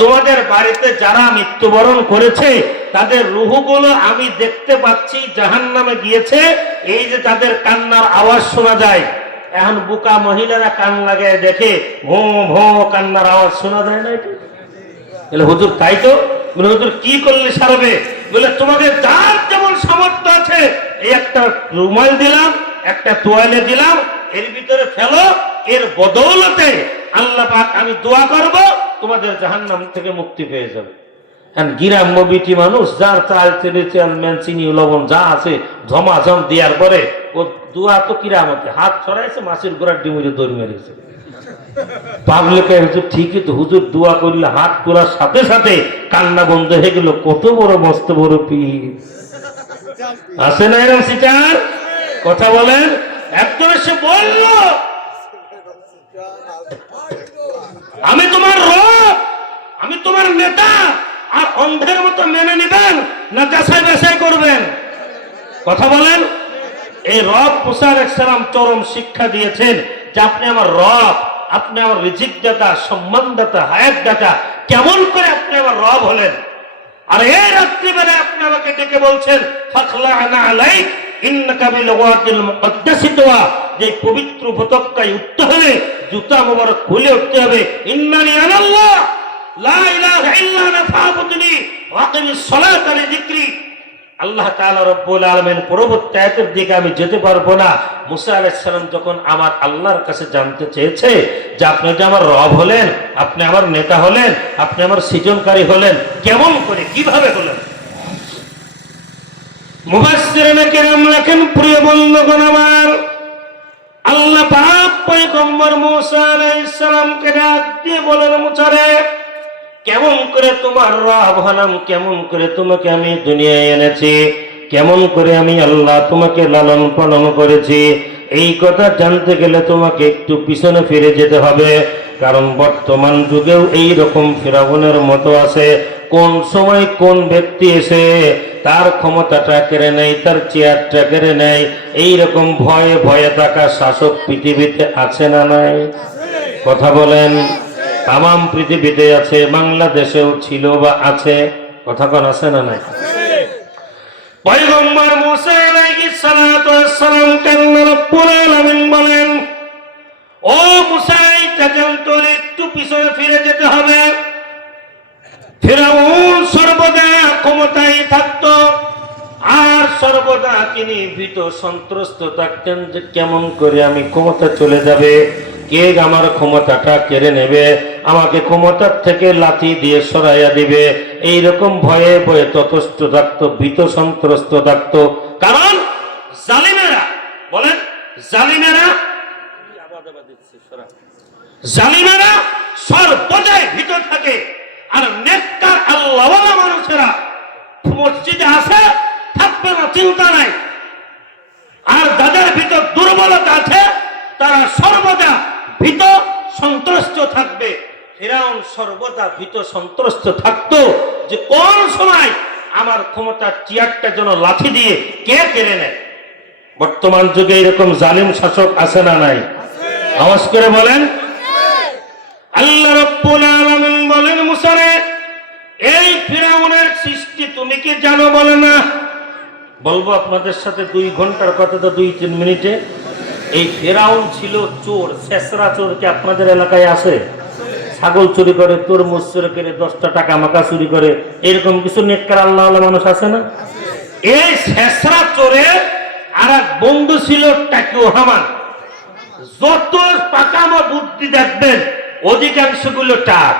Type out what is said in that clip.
তোমাদের বাড়িতে যারা মৃত্যুবরণ করেছে তাদের রূহগুলো আমি দেখতে পাচ্ছি জাহান্নামে গিয়েছে। এই যে তাদের কান্নার আওয়াজ শোনা যায়, এখন বুকা মহিলারা কান লাগায় দেখে ভো ভো কান্নার আওয়াজ শোনা যায় না। বলে হুজুর তাই তো। বলে হুজুর কি করলে সারবে? বলে তোমাকে যার যেমন সামর্থ্য আছে, এই একটা রুমাল দিলাম, একটা তোয়ালে দিলাম, এর ভিতরে ফেলো, এর বদৌলতে আল্লাহ পাক আমি দোয়া করব তোমাদের জাহান্নাম থেকে মুক্তি পেয়ে যাবে। গ্রাম্য বিটি মানুষ যার চাল তেলে চাল মেন চিনি লবণ যা আছে ঝমাঝম দেওয়ার পরে ও দোয়া তো কিরামতে হাত ছড়াইছে, মাছের গোড়ার ডিমুজে দৌড় মেরেছে। পাবলিকে হুজুর ঠিকই তো, হুজুর দোয়া করলে হাত তোলার সাথে সাথে কান্না বন্ধ হয়ে গেল। কত বড় মস্ত বড় পীর আছে না এরকম সিটার? কথা বলেন। একজন এসে বলল আমি তোমার রব, আমি তোমার নেতা, আর অন্ধের মতো মেনে নিবেন না যাচাই বাছাই করবেন? কথা বলেন। এই রব মুসা আলাইহিস সালাম চরম শিক্ষা দিয়েছেন যে আপনি আমার রব, আপনি আমার রিজিক দাতা, সম্মান দাতা, হায়াত দাতা, কেমন করে আপনি আমার রব হলেন? আর এই রাত্রিবেলায় আপনি আমাকে ডেকে বলছেন ফাখলা'না আলাইক ইন্নাকা বিল ওয়াদিল মুকদ্দাসি তুয়া, যে পবিত্র উপত্যকায় উঠতে হলে জুতা মোবারক খুলে উঠতে হবে। ইন্নানি আনাল্লাহ লা ইলাহা ইল্লা আনা ফাবুদনি ওয়া আকিমিস সালাতা লিযিকরি। আল্লাহ তাআলা রব্বুল আলামিন পরবর্তী আয়াতের দিকে আমি যেতে পারবো না। মুসা আলাইহিস সালাম যখন আমার আল্লাহর কাছে জানতে চেয়েছে যে আপনি যে আমার রব হলেন, আপনি আমার নেতা হলেন, আপনি আমার সৃজনকারী হলেন, কেমন করে কিভাবে হলেন? মুফাসসিরিনে কেরাম লেখেন, প্রিয় বন্ধুগণ আমার, আল্লাহ পাক পয়গম্বর মুসা আলাইহিস সালামকে ডাক দিয়ে বলেন, মুসা রে, কেমন করে তোমার রব হলাম, কেমন করে তোমাকে আমি দুনিয়ায় এনেছি, কেমন করে আমি আল্লাহ তোমাকে লালন পালন করেছি, এই কথা জানতে গেলে তোমাকে একটু পিছনে ফিরে যেতে হবে। কারণ বর্তমান যুগেও এই রকম ফিরাউনের মতো আছে। কোন সময় কোন ব্যক্তি এসে তার ক্ষমতাটা কেড়ে নেয়, তার চেয়ারটা কেড়ে নেয়, এইরকম ভয়ে ভয়ে থাকা শাসক পৃথিবীতে আছে না নাই? কথা বলেন। তাম পৃথিবীতে আছে, বাংলাদেশেও ছিল বা আছে। কথা কোন আছে না নাই? পয়গম্বর মুসা আলাইহিস সালাতু ওয়াস সালাম আল্লাহ রাব্বুল আলামিন বলেন, ও মুসা, তোর একটু পিছনে ফিরে যেতে হবে। ফিরাউন সর্বদা ক্ষমতায় থাকতো, আর সর্বদা তিনি ভীত সন্ত্রস্ত থাকতেন যে কেমন করে আমি ক্ষমতা চলে যাবে, কে আমার ক্ষমতাটা কেড়ে নেবে, আমাকে ক্ষমতার থেকে লাথি দিয়ে সরাইয়া দিবে, এইরকম ভয়ে ভয়ে ততস্থ থাকতো, ভীত সন্ত্রস্ত থাকতো। কারণ জালিমেরা, বলেন জালিমেরা, জালিমেরা সর্বদাই ভীত থাকে। আর নেককার আল্লাহওয়ালা মানুষেরা মসজিদে আসে থাকবে না, চিন্তা নাই। আর যাদের ভিতর দুর্বলতা আছে তারা সর্বদা ভীত সন্ত্রস্ত থাকবে। ফিরাউন সর্বদা ভীত সন্ত্রস্ত থাকতো যে কোন সময় আমার ক্ষমতার চেয়ারটা যেন লাঠি দিয়ে কে কেড়ে নেয়। বর্তমান যুগে এরকম জালিম শাসক আছে না নাই? আওয়াজ করে বলেন। আল্লাহ রাব্বুল আলামিন বলেন, মুসা রে, এই ফিরাউনের সৃষ্টি তুমি কি জানো? বলে না। বলবো আপনাদের সাথে 2 ঘন্টার কথা তো 2-3 মিনিটে। এই ফিরাউন ছিল চোর, শেষরা চোর। কি আপনাদের এলাকায় আছে? ছাগল চুরি করে, তরমুজ চুরি করে, 10টা টাকা মাকা চুরি করে, এরকম কিছু নেককার আল্লাহওয়ালা মানুষ আছে না? এই শেষরা চোরের আর এক বন্ধু ছিল টাকিও হামান। যত পাকামো বুদ্ধি দেখবেন অধিকাংশগুলো টাক।